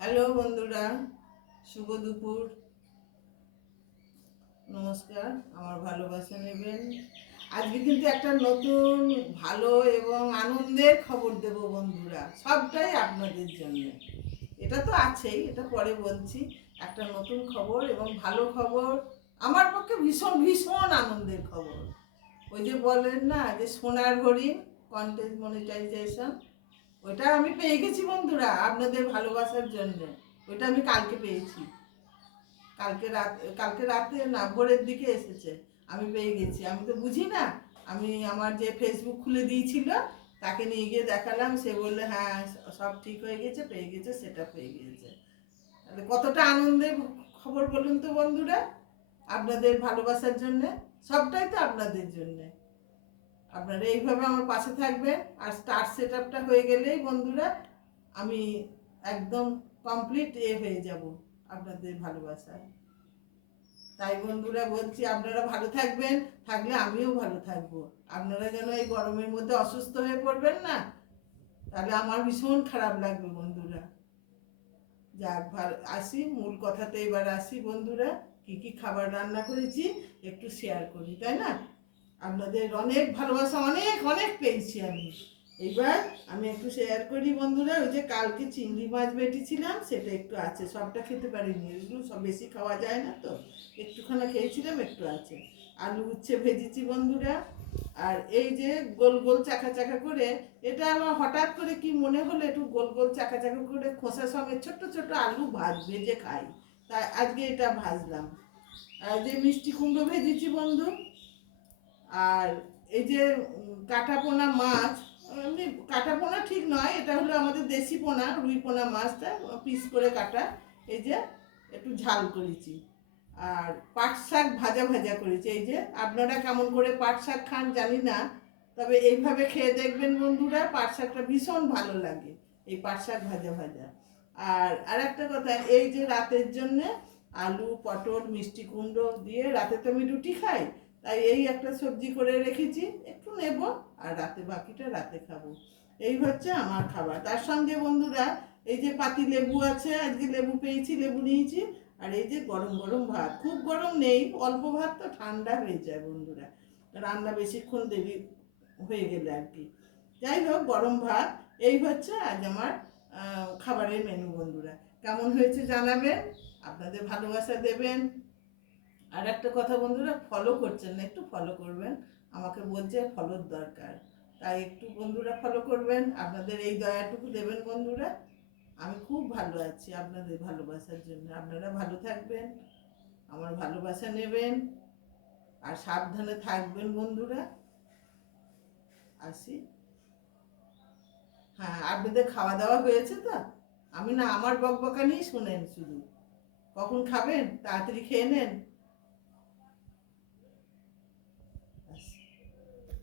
Hello বন্ধুরা, শুভ দুপুর। নমস্কার, আমার ভালোবাসা নেবেন। আজকে কিন্তু একটা নতুন ভালো এবং আনন্দের খবর দেব বন্ধুরা, সবটাই আপনাদের জন্য। এটা তো আছেই, এটা পরে বলছি। একটা নতুন খবর এবং ভালো খবর, আমার পক্ষে ভীষণ ভীষণ আনন্দের খবর। ওই যে বলেন না যে সোনার হরিণ কন্টেন্ট মনিটাইজেশন, ওইটা আমি পেয়ে গেছি বন্ধুরা আপনাদের ভালোবাসার জন্য। ওইটা আমি কালকে পেয়েছি। কালকে রাতে না, ভোরের দিকে এসেছে। আমি পেয়ে গেছি, আমি তো বুঝি না। আমি আমার যে ফেসবুক খুলে দিয়েছিল তাকে নিয়ে গিয়ে দেখালাম, সে বললে হ্যাঁ সব ঠিক হয়ে গেছে, পেয়ে গেছে, সেটা পেয়ে গিয়েছে। তাহলে কতটা আনন্দের খবর বলুন তো বন্ধুরা, আপনাদের ভালোবাসার জন্য। সবটাই তো আপনাদের জন্য। আপনারা এইভাবে আমার পাশে থাকবেন, আর স্টার সেট আপটা হয়ে গেলেই বন্ধুরা আমি একদম কমপ্লিট হয়ে যাব আপনাদের ভালোবাসায়। তাই বন্ধুরা বলছি, আপনারা ভালো থাকবেন, থাকলে আমিও ভালো থাকবো। আপনারা যেন এই গরমের মধ্যে অসুস্থ হয়ে পড়বেন না, তাহলে আমার ভীষণ খারাপ লাগবে বন্ধুরা। যাক, আসি মূল কথাতে, এবার আসি বন্ধুরা। কি কি খাবার রান্না করেছি একটু শেয়ার করি, তাই না? আপনাদের অনেক ভালোবাসা, অনেক অনেক পেয়েছি আমি। এইবার আমি একটু শেয়ার করি বন্ধুরা। ওই যে কালকে চিংড়ি মাছ বেটেছিলাম, সেটা একটু আছে, সবটা খেতে পারিনি, এগুলো সব বেশি খাওয়া যায় না তো। একটুখানা খেয়েছিলাম, একটু আছে। আলু উচ্ছে ভেজেছি বন্ধুরা। আর এই যে গোল গোল চাকা চাকা করে, এটা আমার হঠাৎ করে কি মনে হলো, একটু গোল গোল চাকা চাকা করে খোসা সমেত ছোট্ট ছোট্ট আলু ভেজে খাই। তাই আজকে এটা ভাজলাম। আর যে মিষ্টি কুমড়ো ভেজেছি বন্ধু। আর এই যে কাটা পোনা মাছ, এমনি কাটা পোনা ঠিক নয়, এটা হলো আমাদের দেশি পোনা, রুই পোনা মাছটা পিস করে কাটা। এই যে একটু ঝাল করেছি। আর পাট শাক ভাজা ভাজা করেছি। এই যে আপনারা কেমন করে পাট শাক খান জানি না, তবে এইভাবে খেয়ে দেখবেন বন্ধুরা, পাট শাকটা ভীষণ ভালো লাগে, এই পাট শাক ভাজা ভাজা। আর একটা কথা, এই যে রাতের জন্যে আলু পটল মিষ্টি কুমড়ো দিয়ে, রাতে তো আমি রুটি খাই, তাই এই একটা সবজি করে রেখেছি, একটু নেব, আর রাতে বাকিটা রাতে খাবো। এই হচ্ছে আমার খাবার। তার সঙ্গে বন্ধুরা এই যে পাতি লেবু আছে, আজকে লেবু পেয়েছি, লেবু নিয়েছি। আর এই যে গরম গরম ভাত, খুব গরম নেই, অল্প ভাত তো ঠান্ডা হয়ে যায় বন্ধুরা, রান্না বেশিক্ষণ দেরি হয়ে গেলে আর কি। যাই হোক, গরম ভাত। এই হচ্ছে আজ আমার খাবারের মেনু বন্ধুরা। কেমন হয়েছে জানাবেন, আপনাদের ভালোবাসা দেবেন। আর একটা কথা বন্ধুরা, ফলো করছেন না, একটু ফলো করবেন। আমাকে বলছে ফলোর দরকার, তাই একটু বন্ধুরা ফলো করবেন, আপনাদের এই দয়াটুকু দেবেন বন্ধুরা। আমি খুব ভালো আছি আপনাদের ভালোবাসার জন্য। আপনারা ভালো থাকবেন, আমার ভালোবাসা নেবেন, আর সাবধানে থাকবেন বন্ধুরা। আসি। হ্যাঁ, আপনাদের খাওয়া দাওয়া হয়েছে তো? আমি না, আমার বকবকানি শুনেন শুধু। কখন খাবেন, তাড়াতাড়ি খেয়ে নেন।